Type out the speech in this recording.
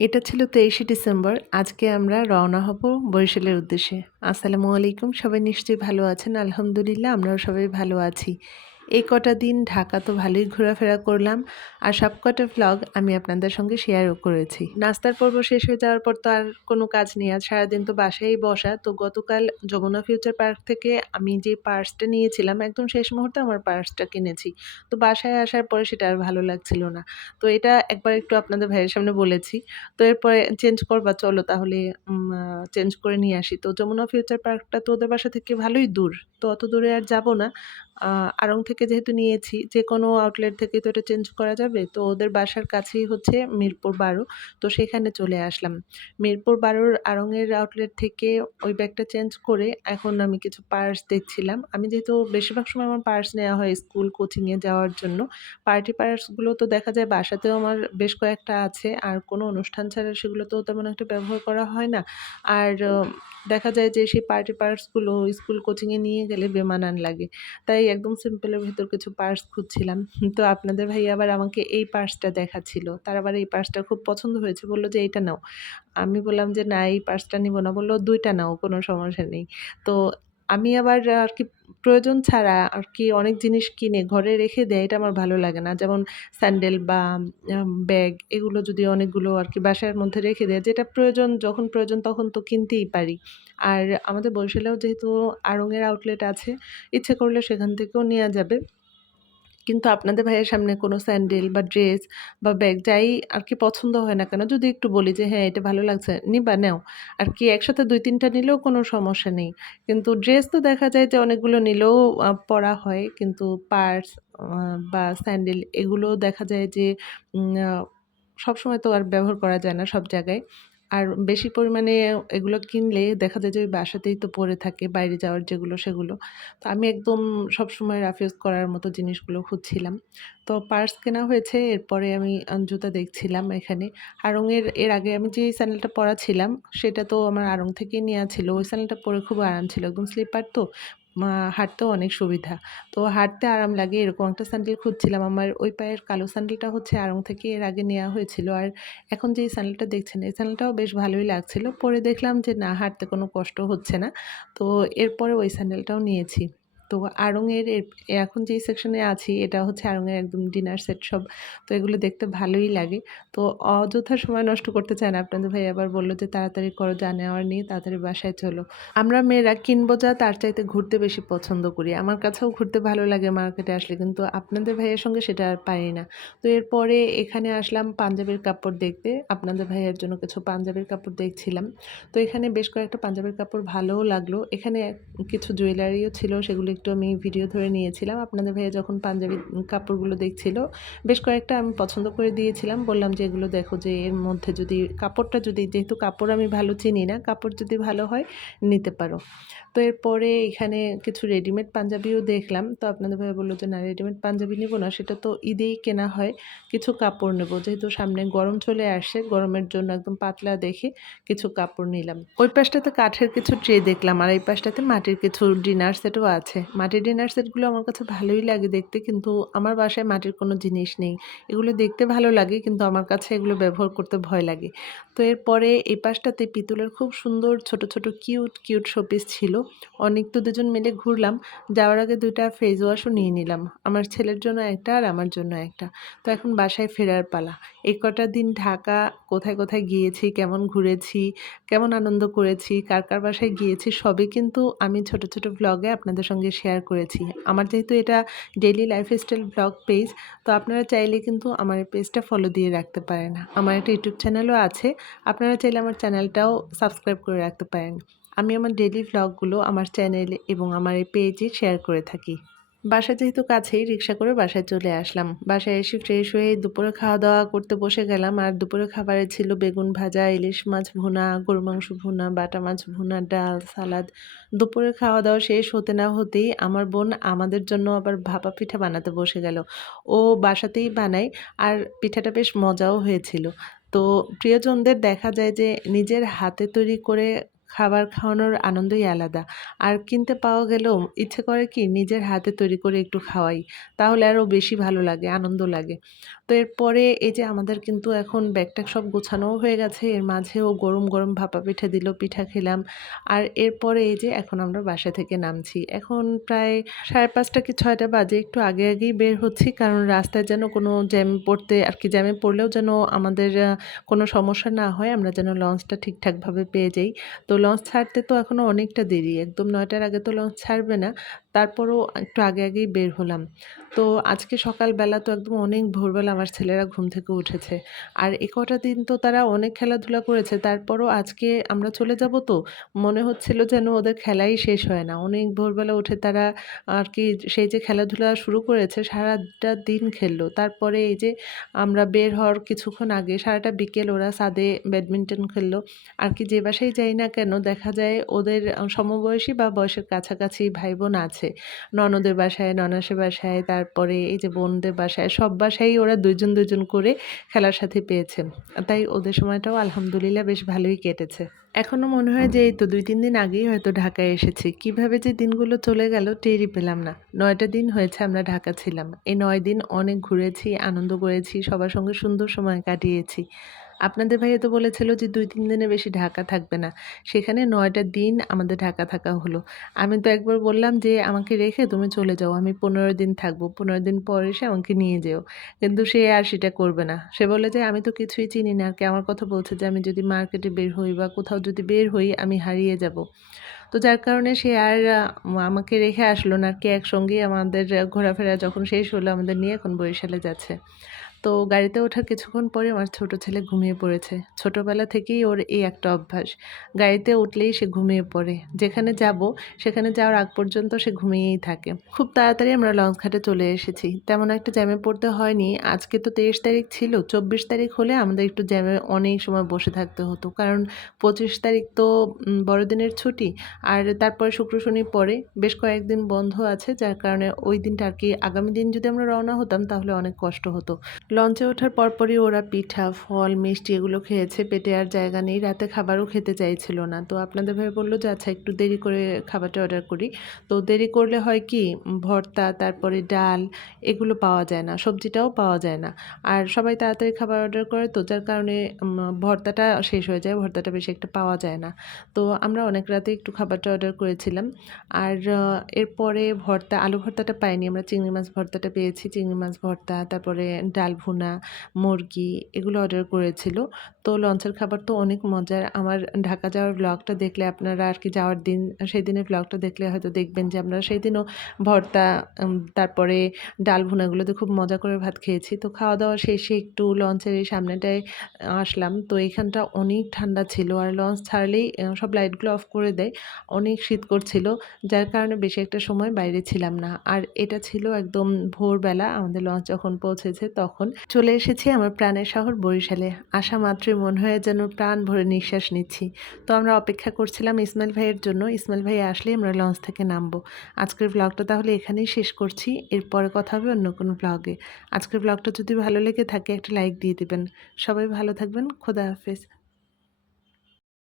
এটা ছিল তেইশে ডিসেম্বর। আজকে আমরা রওনা হব বরিশালের উদ্দেশ্যে। আসসালামু আলাইকুম, সবাই নিশ্চয়ই ভালো আছেন? আলহামদুলিল্লাহ, আমরাও সবাই ভালো আছি। এই কটা দিন ঢাকা তো ভালোই ঘোরাফেরা করলাম আর সব কটা ভ্লগ আমি আপনাদের সঙ্গে শেয়ারও করেছি। নাস্তার পর্ব শেষ হয়ে যাওয়ার পর তো আর কোনো কাজ নেই। আর সারাদিন তো বাসায় বসা। তো গতকাল যমুনা ফিউচার পার্ক থেকে আমি যে পার্সটা নিয়েছিলাম, একদম শেষ মুহূর্তে আমার পার্সটা কিনেছি। তো বাসায় আসার পরে সেটা আর ভালো লাগছিল না। তো এটা একবার একটু আপনাদের ভাইয়ের সামনে বলেছি। তো এরপরে চেঞ্জ করবা, চলো তাহলে চেঞ্জ করে নিয়ে আসি। তো যমুনা ফিউচার পার্কটা তো ওদের বাসা থেকে ভালোই দূর। তো অত দূরে আর যাব না। আড়ং থেকে যেহেতু নিয়েছি যে কোনো আউটলেট থেকে তো এটা চেঞ্জ করা যাবে। তো ওদের বাসার কাছেই হচ্ছে মিরপুর বারো। তো সেখানে চলে আসলাম। মিরপুর বারোর আড়ংয়ের আউটলেট থেকে ওই ব্যাগটা চেঞ্জ করে এখন আমি কিছু পার্স দেখছিলাম। আমি যেহেতু বেশিরভাগ সময় আমার পার্স নেওয়া হয় স্কুল কোচিংয়ে যাওয়ার জন্য। পার্টি পার্সগুলো তো দেখা যায় বাসাতেও আমার বেশ কয়েকটা আছে। আর কোনো অনুষ্ঠান ছাড়া সেগুলো তো তেমন একটা ব্যবহার করা হয় না। আর দেখা যায় যে সেই পার্টি পার্সগুলো স্কুল কোচিংয়ে নিয়ে গেলে বেমানান লাগে। তাই একদম সিম্পলের ভেতর কিছু পার্স খুঁজছিলাম। তো আপনাদের ভাই আবার আমাকে এই পার্সটা দেখাচ্ছিল। তার আবার এই পার্সটা খুব পছন্দ হয়েছে। বলল যে, এইটা নাও। আমি বললাম যে, না, এই পার্সটা নিব না। বলল, দুইটা নাও, কোনো সমস্যা নেই। তো আমি আবার আর কি প্রয়োজন ছাড়া আর কি অনেক জিনিস কিনে ঘরে রেখে দেয়, এটা আমার ভালো লাগে না। যেমন স্যান্ডেল বা ব্যাগ, এগুলো যদি অনেকগুলো আর কি বাসার মধ্যে রেখে দেয়, যেটা প্রয়োজন, যখন প্রয়োজন তখন তো কিনতেই পারি। আর আমাদের বরিশালেও যেহেতু আড়ঙের আউটলেট আছে, ইচ্ছে করলে সেখান থেকেও নেওয়া যাবে। কিন্তু আপনাদের ভাইয়ের সামনে কোনো স্যান্ডেল বা ড্রেস বা ব্যাগ যাই আর কি পছন্দ হয় না কেন, যদি একটু বলি যে হ্যাঁ এটা ভালো লাগছে, নিবা, নেও। আর কি একসাথে দুই, তিনটা নিলেও কোনো সমস্যা নেই। কিন্তু ড্রেস তো দেখা যায় যে, অনেকগুলো নিলেও পরা হয়। কিন্তু পার্স বা স্যান্ডেল এগুলো দেখা যায় যে সবসময় তো আর ব্যবহার করা যায় না সব জায়গায়। আর বেশি পরিমাণে এগুলো কিনলে দেখা যায় যে বাসাতেই তো পড়ে থাকে, বাইরে যাওয়ার যেগুলো সেগুলো। তো আমি একদম সবসময় রাফ করার মতো জিনিসগুলো খুঁজছিলাম। তো পার্স কেনা হয়েছে, এরপরে আমি জুতা দেখছিলাম এখানে। আড়ংয়ের, এর আগে আমি যে স্যান্ডেলটা পরা ছিলাম সেটা তো আমার আড়ং থেকেই নেওয়া ছিল। ওই স্যান্ডেলটা পরে খুব আরাম ছিল। একদম স্লিপার তো। হাঁটতেও অনেক সুবিধা। তো হাঁটতে আরাম লাগে, এরকম একটা স্যান্ডেল খুঁজছিলাম। আমার ওই পায়ের কালো স্যান্ডেলটা হচ্ছে আরং থেকে এর আগে নেওয়া হয়েছিল। আর এখন যে স্যান্ডেলটা দেখছেন, এই স্যান্ডেলটাও বেশ ভালোই লাগছিল। পরে দেখলাম যে না, হাঁটতে কোনো কষ্ট হচ্ছে না। তো এরপরে ওই স্যান্ডেলটাও নিয়েছি। তো আড়ংয়ের এখন যেই সেকশনে আছি, এটা হচ্ছে আড়ংয়ের একদম ডিনার সেট সব। তো এগুলো দেখতে ভালোই লাগে। তো অযথা সময় নষ্ট করতে চায় না। আপনাদের ভাই আবার বলল যে, তাড়াতাড়ি করো, যা নেওয়ার নিয়ে তাড়াতাড়ি বাসায় চলো। আমরা মেয়েরা কিনবো যা, তার চাইতে ঘুরতে বেশি পছন্দ করি। আমার কাছেও ঘুরতে ভালো লাগে মার্কেটে আসলে, কিন্তু আপনাদের ভাইয়ের সঙ্গে সেটা আর পারি না। তো এরপরে এখানে আসলাম পাঞ্জাবের কাপড় দেখতে। আপনাদের ভাইয়ের জন্য কিছু পাঞ্জাবের কাপড় দেখছিলাম। তো এখানে বেশ কয়েকটা পাঞ্জাবের কাপড় ভালোও লাগল। এখানে কিছু জুয়েলারিও ছিল, সেগুলো একটু আমি ভিডিও ধরে নিয়েছিলাম। আপনাদের ভাইয়া যখন পাঞ্জাবি কাপড়গুলো দেখছিল, বেশ কয়েকটা আমি পছন্দ করে দিয়েছিলাম। বললাম যে, এগুলো দেখো যে, এর মধ্যে যদি, কাপড়টা যদি, যেহেতু কাপড় আমি ভালো চিনি না, কাপড় যদি ভালো হয়, নিতে পারো। তো এরপরে এখানে কিছু রেডিমেড পাঞ্জাবিও দেখলাম। তো আপনাদের ভাই বলল যে, না রেডিমেড পাঞ্জাবি নেব না, সেটা তো ঈদেই কেনা হয়। কিছু কাপড় নেব। যেহেতু সামনে গরম চলে আসে গরমের জন্য একদম পাতলা দেখে কিছু কাপড় নিলাম। ওই পাশটাতে কাঠের কিছু ট্রে দেখলাম, আর এই পাশটাতে মাটির কিছু ডিনার সেটও আছে। মাটির ডিনার সেটগুলো আমার কাছে ভালোই লাগে দেখতে কিন্তু আমার বাসায় মাটির কোনো জিনিস নেই। এগুলো দেখতে ভালো লাগে কিন্তু আমার কাছে এগুলো ব্যবহার করতে ভয় লাগে। তো এরপরে এই পাশটাতে পিতলের খুব সুন্দর ছোট ছোট কিউট কিউট শোপিস ছিল। অনেক তো দুজন মিলে ঘুরলাম। যাওয়ার আগে দুইটা ফেস ওয়াশও নিয়ে নিলাম। আমার ছেলের জন্য একটা আর আমার জন্য একটা। তো এখন বাসায় ফেরার পালা। এই কটা দিন ঢাকা, কোথায় কোথায় গিয়েছি, কেমন ঘুরেছি, কেমন আনন্দ করেছি, কার কার বাসায় গিয়েছি, সবই কিন্তু আমি ছোট ছোট ব্লগে আপনাদের সঙ্গে শেয়ার করেছি। আমার যেহেতু এটা ডেইলি লাইফস্টাইল ব্লগ পেজ তো আপনারা চাইলে কিন্তু আমার এই পেজটা ফলো দিয়ে রাখতে পারেন। আমার একটা ইউটিউব চ্যানেলও আছে, আপনারা চাইলে আমার চ্যানেলটাও সাবস্ক্রাইব করে রাখতে পারেন। আমি আমার ডেলি ভ্লগগুলো আমার চ্যানেলে এবং আমার এই পেজে শেয়ার করে থাকি। বাসা যেহেতু কাছেই, রিক্সা করে বাসায় চলে আসলাম। বাসায় এসে ফ্রেশ হয়ে দুপুরে খাওয়া দাওয়া করতে বসে গেলাম। আর দুপুরে খাবারে ছিল বেগুন ভাজা, ইলিশ মাছ ভুনা গরু মাংস ভুনা, বাটা মাছ ভুনা, ডাল, সালাদ। দুপুরে খাওয়া দাওয়া শেষ হতে না হতেই আমার বোন আমাদের জন্য আবার ভাপা পিঠা বানাতে বসে গেল। ও বাসাতেই বানায় আর পিঠাটা বেশ মজাও হয়েছিল। তো প্রিয়জনদের দেখা যায় যে নিজের হাতে তৈরি করে খাবার খাওয়ানোর আনন্দই আলাদা। আর কিনতে পাওয়া গেলেও ইচ্ছে করে কি নিজের হাতে তৈরি করে একটু খাওয়াই, তাহলে আরও বেশি ভালো লাগে, আনন্দ লাগে। তো এরপরে এই যে আমাদের কিন্তু এখন ব্যাগট্যাগ সব গোছানোও হয়ে গেছে, এর মাঝেও গরম গরম ভাপা পিঠা দিল, পিঠা খেলাম। আর এরপরে এই যে এখন আমরা বাসা থেকে নামছি। এখন প্রায় সাড়ে পাঁচটা কি ছয়টা বাজে, একটু আগে আগেই বের হচ্ছি, কারণ রাস্তায় যেন কোনো জ্যাম পড়তে, আর কি জ্যামে পড়লেও যেন আমাদের কোনো সমস্যা না হয়, আমরা যেন লঞ্চটা ঠিকঠাকভাবে পেয়ে যাই। তো লঞ্চ ছাড়তে তো এখনও অনেকটা দেরি, একদম নয়টার আগে তো লঞ্চ ছাড়বে না, তারপরও একটু আগে আগেই বের হলাম। তো আজকে সকালবেলা তো একদম অনেক ভোরবেলা আমার ছেলেরা ঘুম থেকে উঠেছে, আর এ কটা দিন তো তারা অনেক খেলাধুলা করেছে, তারপরও আজকে আমরা চলে যাব তো, মনে হচ্ছিল যেন ওদের খেলাই শেষ হয় না, অনেক ভোরবেলা উঠে তারা আর কি সেই যে খেলাধুলা শুরু করেছে সারাটা দিন খেললো, তারপরে এই যে আমরা বের হওয়ার কিছুক্ষণ আগে সারাটা বিকেল ওরা ছাদে ব্যাডমিন্টন খেললো, আর কি যে বাসায় যাই না কেন দেখা যায় ওদের সমবয়সী বা বয়সের কাছাকাছি ভাই বোন আছে। ননদের বাসায়, ননাসের বাসায়, তারপরে এই যে বোনদের বাসায়, সব বাসায় ওরা দুজন দুজন করে খেলার সাথে পেয়েছে তাই ওদের সময়টাও আলহামদুলিল্লাহ বেশ ভালোই কেটেছে। এখনও মনে হয় যে এই তো দুই, তিন দিন আগেই হয়তো ঢাকায় এসেছি। কীভাবে যে দিনগুলো চলে গেল টেরই পেলাম না। নয়টা দিন হয়েছে আমরা ঢাকা ছিলাম। এই নয় দিন অনেক ঘুরেছি, আনন্দ করেছি, সবার সঙ্গে সুন্দর সময় কাটিয়েছি। আপনাদের ভাইয়া তো বলেছিল যে দুই, তিন দিনে বেশি ঢাকা থাকবে না। সেখানে নয়টা দিন আমাদের ঢাকা থাকা হলো। আমি তো একবার বললাম যে, আমাকে রেখে তুমি চলে যাও, আমি পনেরো দিন থাকব। পনেরো দিন পর এসে আমাকে নিয়ে যেও। কিন্তু সে আর সেটা করবে না। সে বলে যে, আমি তো কিছুই চিনি না। আর কি আমার কথা বলছে যে, আমি যদি মার্কেটে বের হই বা কোথাও যদি বের হই, আমি হারিয়ে যাব। তো যার কারণে সে আর আমাকে রেখে আসলো না। আর কি একসঙ্গেই আমাদের ঘোরাফেরা যখন শেষ হলো, আমাদের নিয়ে এখন বরিশালে যাচ্ছে। তো গাড়িতে ওঠার কিছুক্ষণ পরে আমার ছোট ছেলে ঘুমিয়ে পড়েছে। ছোটবেলা থেকেই ওর এই একটা অভ্যাস। গাড়িতে উঠলেই সে ঘুমিয়ে পড়ে। যেখানে যাব, সেখানে যাওয়ার আগ পর্যন্ত সে ঘুমিয়েই থাকে। খুব তাড়াতাড়ি আমরা লঞ্চ ঘাটে চলে এসেছি। তেমন একটা জ্যামে পড়তে হয়নি। আজকে তো তেইশ তারিখ ছিল। চব্বিশ তারিখ হলে আমাদের একটু জ্যামে অনেক সময় বসে থাকতে হতো। কারণ পঁচিশ তারিখ তো বড়দিনের ছুটি। আর তারপরে শুক্র, শনি পরে বেশ কয়েকদিন বন্ধ আছে। যার কারণে ওই দিনটা আর কি, আগামী দিন যদি আমরা রওনা হতাম, তাহলে অনেক কষ্ট হতো। লঞ্চে ওঠার পরপরই ওরা পিঠা, ফল, মিষ্টি এগুলো খেয়েছে, পেটে আর জায়গা নেই, রাতে খাবারও খেতে চাইছিল না। তো আপনাদের ভাই বলল যে আচ্ছা একটু দেরি করে খাবারটা অর্ডার করি। তো দেরি করলে হয় কি, ভর্তা, তারপরে ডাল এগুলো পাওয়া যায় না, সবজিটাও পাওয়া যায় না। আর সবাই তাড়াতাড়ি খাবার অর্ডার করে তো, যার কারণে ভর্তাটা শেষ হয়ে যায়, ভর্তাটা বেশি একটা পাওয়া যায় না। তো আমরা অনেক রাতে একটু খাবারটা অর্ডার করেছিলাম। আর এরপরে ভর্তা, আলু ভর্তাটা পাইনি, আমরা চিংড়ি মাছ ভর্তাটা পেয়েছি, চিংড়ি মাছ ভর্তা, তারপরে ডাল ভুনা, মুরগি এগুলো অর্ডার করেছিল। তো লঞ্চের খাবার তো অনেক মজার। আমার ঢাকা যাওয়ার ব্লগটা দেখলে আপনারা আর কি যাওয়ার দিন সেই দিনের ব্লগটা দেখলে হয়তো দেখবেন যে আমরা সেই দিনও ভর্তা তারপরে ডাল ভুনাগুলোতে খুব মজা করে ভাত খেয়েছি। তো খাওয়া দাওয়া শেষে একটু লঞ্চের এই সামনেটায় আসলাম। তো এখানটা অনেক ঠান্ডা ছিল আর লঞ্চ ছাড়লেই সব লাইটগুলো অফ করে দেয়। অনেক শীত করছিল, যার কারণে বেশি একটা সময় বাইরে ছিলাম না। আর এটা ছিল একদম ভোরবেলা, আমাদের লঞ্চ যখন পৌঁছেছে তখন। চলে এসেছি আমার প্রাণের শহর বরিশালে আসা মাত্রই মন হয়ে যেন প্রাণ ভরে নিঃশ্বাস নিচ্ছি। তো আমরা অপেক্ষা করছিলাম ইসমাইল ভাইয়ের জন্য। ইসমাইল ভাই আসলে আমরা লঞ্চ থেকে নামবো। আজকের ব্লগটা তাহলে এখানেই শেষ করছি। এরপরে কথা হবে অন্য কোনো ব্লগে আজকের ব্লগটা যদি ভালো লেগে থাকে একটা লাইক দিয়ে দেবেন। সবাই ভালো থাকবেন। খোদা হাফেজ।